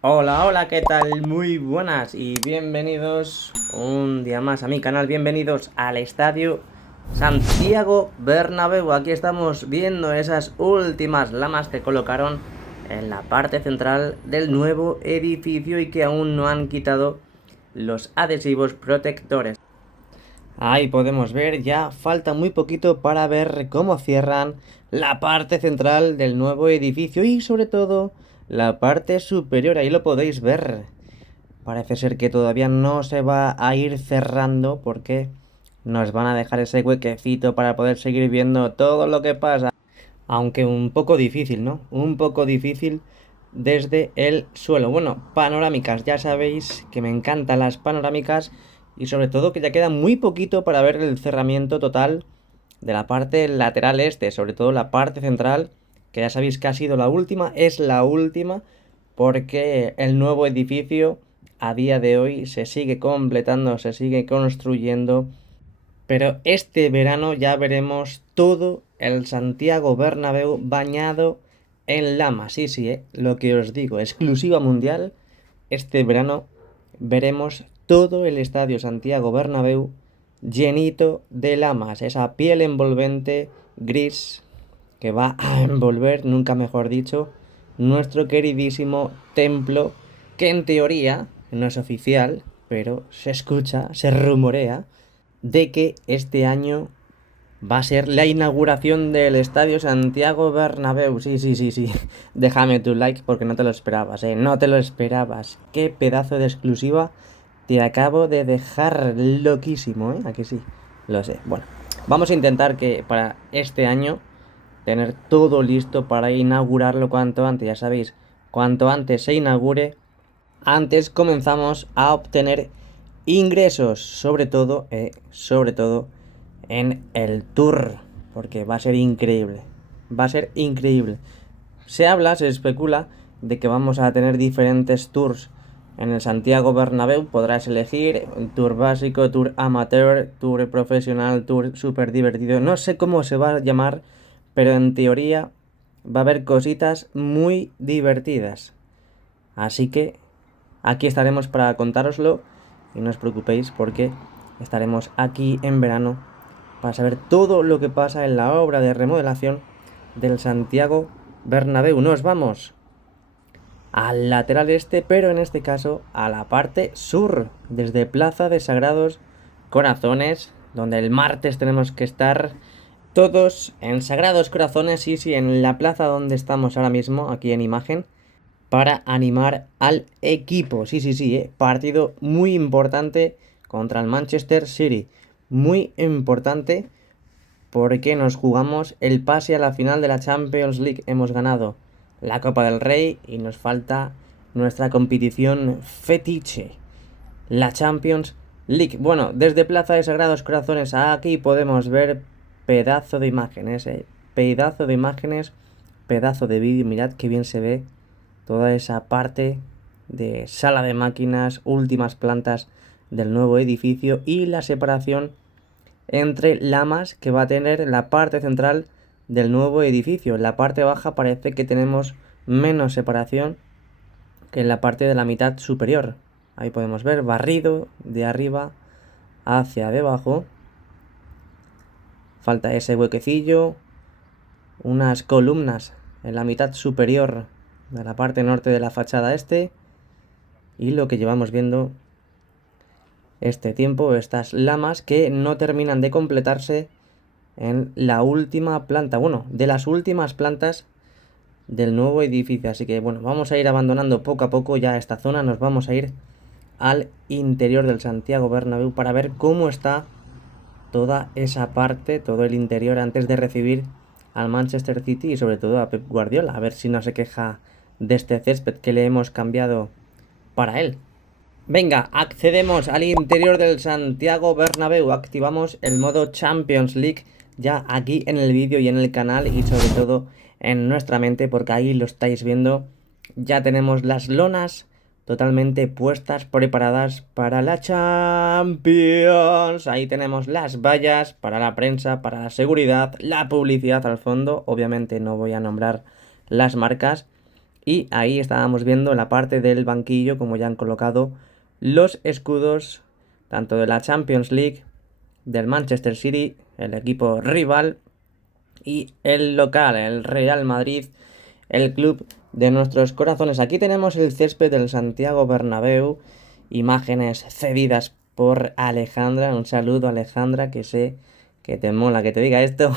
Hola, hola, ¿qué tal? Muy buenas y bienvenidos un día más a mi canal, bienvenidos al Estadio Santiago Bernabéu. Aquí estamos viendo esas últimas lamas que colocaron en la parte central del nuevo edificio y que aún no han quitado los adhesivos protectores. Ahí podemos ver, ya falta muy poquito para ver cómo cierran la parte central del nuevo edificio y sobre todo la parte superior, ahí lo podéis ver. Parece ser que todavía no se va a ir cerrando porque nos van a dejar ese huequecito para poder seguir viendo todo lo que pasa. Aunque un poco difícil, ¿no? Un poco difícil desde el suelo. Bueno, panorámicas, ya sabéis que me encantan las panorámicas y sobre todo que ya queda muy poquito para ver el cerramiento total de la parte lateral este, sobre todo la parte central, que ya sabéis que ha sido la última, es la última, porque el nuevo edificio a día de hoy se sigue completando, se sigue construyendo, pero este verano ya veremos todo el Santiago Bernabéu bañado en lama. Sí, sí, lo que os digo, exclusiva mundial. Este verano veremos todo el estadio Santiago Bernabéu llenito de lamas. Esa piel envolvente gris que va a envolver, nunca mejor dicho, nuestro queridísimo templo, que en teoría no es oficial, pero se escucha, se rumorea de que este año va a ser la inauguración del Estadio Santiago Bernabéu. Sí, sí, sí, sí. Déjame tu like porque no te lo esperabas, ¿eh? No te lo esperabas. Qué pedazo de exclusiva te acabo de dejar loquísimo, ¿eh? Aquí sí. Lo sé. Bueno, vamos a intentar que para este año tener todo listo para inaugurarlo cuanto antes. Ya sabéis, cuanto antes se inaugure, antes comenzamos a obtener ingresos, sobre todo en el tour, porque va a ser increíble, va a ser increíble. Se habla, se especula de que vamos a tener diferentes tours en el Santiago Bernabéu. Podrás elegir un tour básico, tour amateur, tour profesional, tour súper divertido. No sé cómo se va a llamar, pero en teoría va a haber cositas muy divertidas. Así que aquí estaremos para contároslo y no os preocupéis porque estaremos aquí en verano para saber todo lo que pasa en la obra de remodelación del Santiago Bernabéu. Nos vamos al lateral este, pero en este caso a la parte sur, desde Plaza de Sagrados Corazones, donde el martes tenemos que estar todos en Sagrados Corazones, sí, sí, en la plaza donde estamos ahora mismo, aquí en imagen, para animar al equipo. Sí, sí, sí, partido muy importante contra el Manchester City. Muy importante porque nos jugamos el pase a la final de la Champions League. Hemos ganado la Copa del Rey y nos falta nuestra competición fetiche, la Champions League. Bueno, desde Plaza de Sagrados Corazones aquí podemos ver pedazo de imágenes, pedazo de imágenes, pedazo de vídeo. Mirad qué bien se ve toda esa parte de sala de máquinas, últimas plantas del nuevo edificio y la separación entre lamas que va a tener la parte central del nuevo edificio. En la parte baja parece que tenemos menos separación que en la parte de la mitad superior. Ahí podemos ver barrido de arriba hacia debajo. Falta ese huequecillo, unas columnas en la mitad superior de la parte norte de la fachada este. Y lo que llevamos viendo este tiempo, estas lamas que no terminan de completarse en la última planta, bueno, de las últimas plantas del nuevo edificio. Así que bueno, vamos a ir abandonando poco a poco ya esta zona, nos vamos a ir al interior del Santiago Bernabéu para ver cómo está toda esa parte, todo el interior antes de recibir al Manchester City y sobre todo a Pep Guardiola, a ver si no se queja de este césped que le hemos cambiado para él. Venga, accedemos al interior del Santiago Bernabéu, activamos el modo Champions League ya aquí en el vídeo y en el canal y sobre todo en nuestra mente porque ahí lo estáis viendo. Ya tenemos las lonas totalmente puestas, preparadas para la Champions. Ahí tenemos las vallas para la prensa, para la seguridad, la publicidad al fondo. Obviamente no voy a nombrar las marcas. Y ahí estábamos viendo la parte del banquillo como ya han colocado los escudos tanto de la Champions League, del Manchester City, el equipo rival, y el local, el Real Madrid, el club de nuestros corazones. Aquí tenemos el césped del Santiago Bernabéu, imágenes cedidas por Alejandra. Un saludo, Alejandra, que sé que te mola que te diga esto.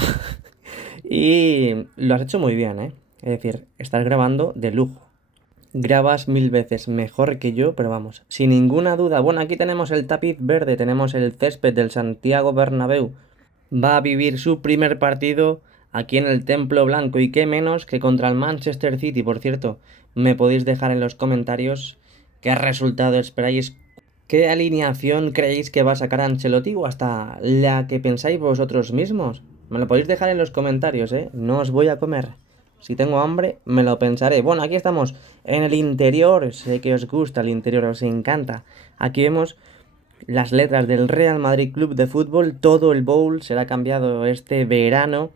Y lo has hecho muy bien, ¿eh? Es decir, estás grabando de lujo. Grabas 1000 veces mejor que yo, pero vamos, sin ninguna duda. Bueno, aquí tenemos el tapiz verde, tenemos el césped del Santiago Bernabéu. Va a vivir su primer partido aquí en el Templo Blanco, y qué menos que contra el Manchester City. Por cierto, me podéis dejar en los comentarios qué resultado esperáis, qué alineación creéis que va a sacar Ancelotti, o hasta la que pensáis vosotros mismos. Me lo podéis dejar en los comentarios, ¿eh? No os voy a comer. Si tengo hambre, me lo pensaré. Bueno, aquí estamos en el interior. Sé que os gusta el interior, os encanta. Aquí vemos las letras del Real Madrid Club de Fútbol. Todo el bowl será cambiado este verano.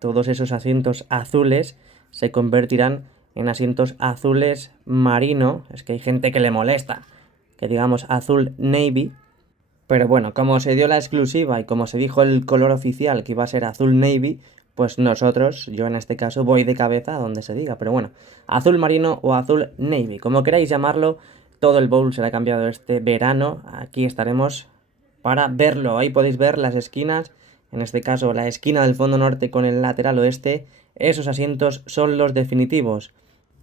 Todos esos asientos azules se convertirán en asientos azules marino. Es que hay gente que le molesta que digamos azul navy. Pero bueno, como se dio la exclusiva y como se dijo el color oficial que iba a ser azul navy, pues nosotros, yo en este caso, voy de cabeza a donde se diga. Pero bueno, azul marino o azul navy, como queráis llamarlo, todo el bowl será cambiado este verano. Aquí estaremos para verlo. Ahí podéis ver las esquinas, en este caso la esquina del fondo norte con el lateral oeste. Esos asientos son los definitivos,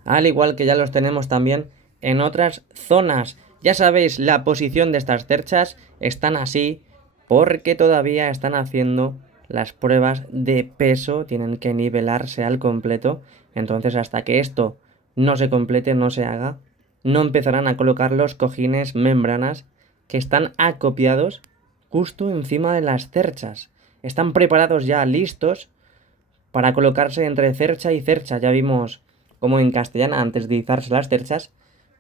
al igual que ya los tenemos también en otras zonas. Ya sabéis, la posición de estas cerchas están así porque todavía están haciendo las pruebas de peso, tienen que nivelarse al completo. Entonces, hasta que esto no se complete, no se haga, no empezarán a colocar los cojines membranas que están acopiados justo encima de las cerchas. Están preparados ya, listos para colocarse entre cercha y cercha. Ya vimos cómo en castellana, antes de izarse las cerchas,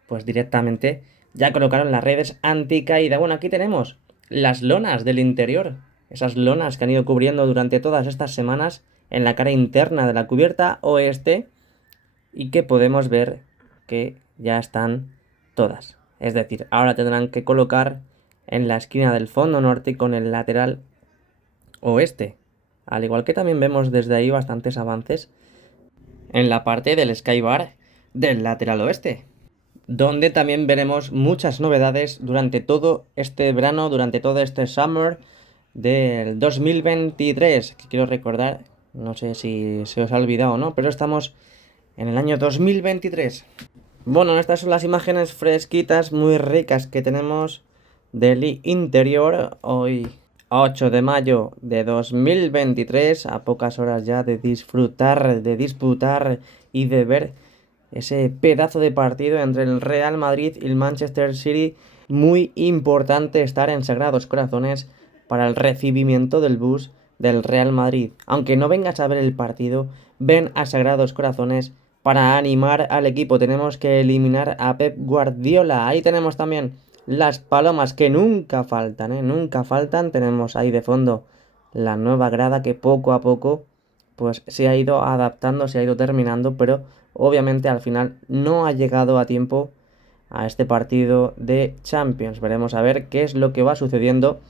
pues directamente ya colocaron las redes anticaída. Bueno, aquí tenemos las lonas del interior. Esas lonas que han ido cubriendo durante todas estas semanas en la cara interna de la cubierta oeste, y que podemos ver que ya están todas. Es decir, ahora tendrán que colocar en la esquina del fondo norte con el lateral oeste. Al igual que también vemos desde ahí bastantes avances en la parte del Skybar del lateral oeste, donde también veremos muchas novedades durante todo este verano, durante todo este summer del 2023, que quiero recordar, no sé si se os ha olvidado o no, pero estamos en el año 2023. Bueno, estas son las imágenes fresquitas, muy ricas que tenemos del interior hoy, 8 de mayo de 2023, a pocas horas ya de disfrutar, de disputar y de ver ese pedazo de partido entre el Real Madrid y el Manchester City. Muy importante estar en Sagrados Corazones para el recibimiento del bus del Real Madrid. Aunque no vengas a ver el partido, ven a Sagrados Corazones para animar al equipo. Tenemos que eliminar a Pep Guardiola. Ahí tenemos también las palomas que nunca faltan, ¿eh? Nunca faltan. Tenemos ahí de fondo la nueva grada que poco a poco pues se ha ido adaptando, se ha ido terminando, pero obviamente al final no ha llegado a tiempo a este partido de Champions. Veremos a ver qué es lo que va sucediendo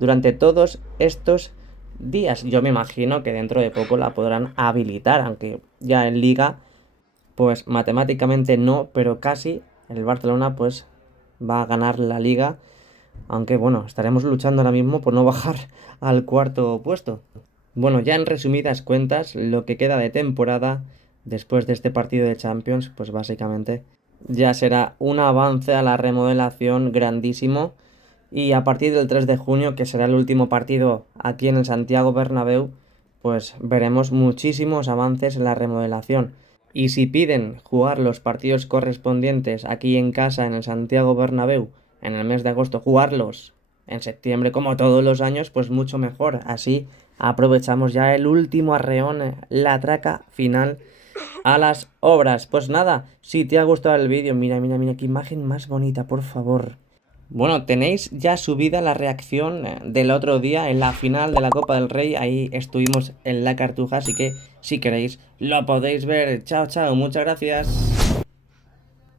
durante todos estos días. Yo me imagino que dentro de poco la podrán habilitar, aunque ya en Liga pues matemáticamente no, pero casi. El Barcelona pues va a ganar la Liga, aunque bueno, estaremos luchando ahora mismo por no bajar al cuarto puesto. Bueno, ya en resumidas cuentas, lo que queda de temporada después de este partido de Champions, pues básicamente ya será un avance a la remodelación grandísimo. Y a partir del 3 de junio, que será el último partido aquí en el Santiago Bernabéu, pues veremos muchísimos avances en la remodelación. Y si piden jugar los partidos correspondientes aquí en casa en el Santiago Bernabéu en el mes de agosto, jugarlos en septiembre como todos los años, pues mucho mejor. Así aprovechamos ya el último arreón, la traca final a las obras. Pues nada, si te ha gustado el vídeo, mira qué imagen más bonita, por favor. Bueno, tenéis ya subida la reacción del otro día en la final de la Copa del Rey. Ahí estuvimos en la Cartuja, así que si queréis lo podéis ver. Chao, chao, muchas gracias.